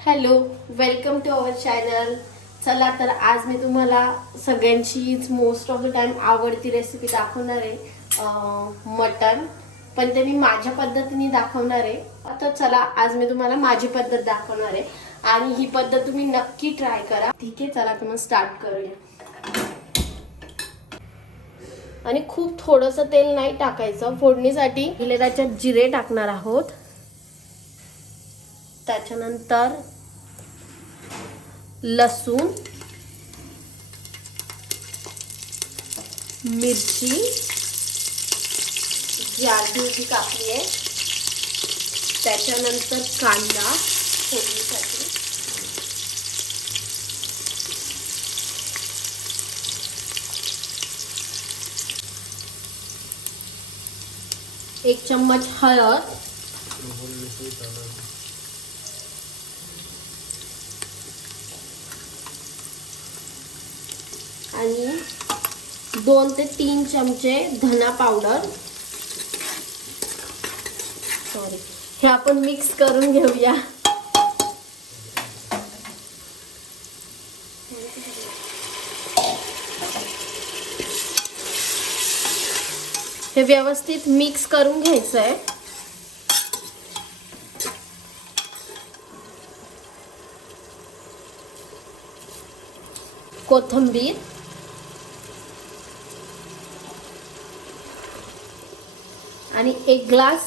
Hello welcome to our channel चला तर आज मी तुम्हाला सगळ्यांचीच मोस्ट ऑफ द टाइम आवडती रेसिपी दाखवणार आहे. मटन पण ते मी माझ्या पद्धतीने दाखवणार आहे. आता चला आज मी तुम्हाला माझी पद्धत दाखवणार आहे. आणि ही पद्धत तुम्ही नक्की ट्राय करा. ठीक आहे चला तुम्ही स्टार्ट करूया. आणि खूप थोडंसं तेल नाही टाकायचं. फोडणीसाठी पहिले त्याच्यात जिरे टाकणार आहोत त्याच्यानंतर लसूण मिरची जी अर्धी होती कापली आहे. कांदा फोडणीसाठी. एक चम्मच हळद. आणि दोन ते तीन चमचे धना पावडर. सॉरी हे आपण मिक्स करून घेऊया. हे व्यवस्थित मिक्स करून घ्यायचं आहे कोथिंबीर. आणि एक ग्लास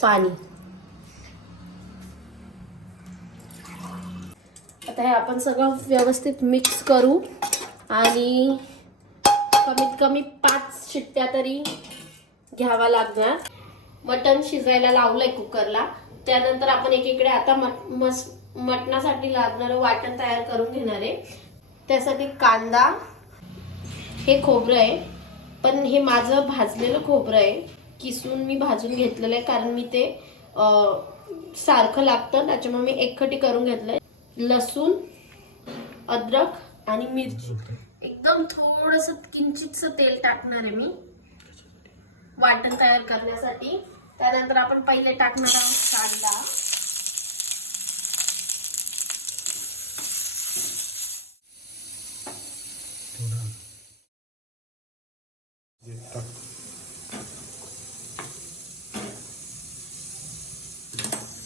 पाणी. आता हे आपण सगळं व्यवस्थित मिक्स करू आणि कमीत कमी पाच शिट्ट्या तरी घ्यावा लागणार. मटण शिजायला लावलंय कुकरला. त्यानंतर आपण एकीकडे आता मट मस मटणासाठी लागणारं वाटण तयार करून घेणार आहे. त्यासाठी कांदा हे खोबरं आहे. पण हे माझं भाजलेलं खोबरं आहे. किसून मी भाजून घेतलेलं आहे कारण मी ते सारखं लागतं त्याच्यामुळे मी एकखटी करून घेतलंय. लसूण अद्रक आणि मिरची. एकदम थोडस किंचितच तेल टाकणार आहे मी. वाटण तयार करण्यासाठी. त्यानंतर आपण पहिले टाकणार आहोत कांदा.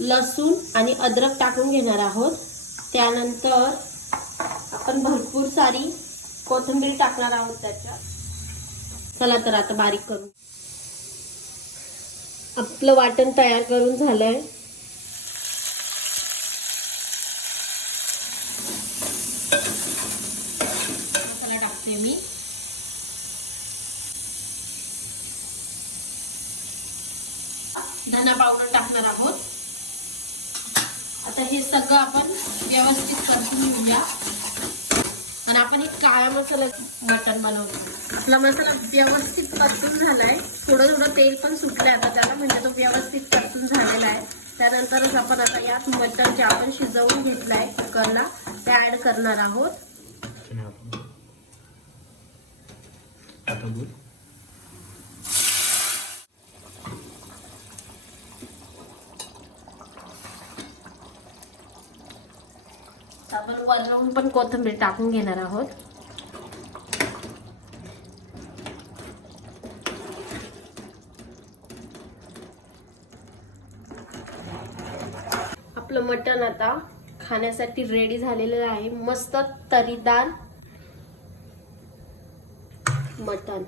लसूण आणि अद्रक टाकून घेणार आहोत. त्यानंतर आपण भरपूर सारी कोथिंबीर टाकणार आहोत त्याच्यात. चला तर आता बारीक करू. आपलं वाटण तयार करून झालंय. मसाला टाकते मी. धना पावडर टाकणार आहोत. आता हे सगळं आपण व्यवस्थित परतून घेऊया. आणि आपण एक काळा मसाला मटण बनवतो. आपला मसाला व्यवस्थित परतून झालाय. थोडं थोडं तेल पण सुटलंय आता त्याला म्हणजे तो व्यवस्थित परतून झालेला आहे. त्यानंतरच आपण आता यात मटण जे आपण शिजवून घेतलाय कुकरला. ते ऍड करणार आहोत. आपण वरून पण कोथिंबीर टाकून घेणार आहोत. आपलं मटण आता खाण्यासाठी रेडी झालेलं आहे. मस्त तरीदार मटण.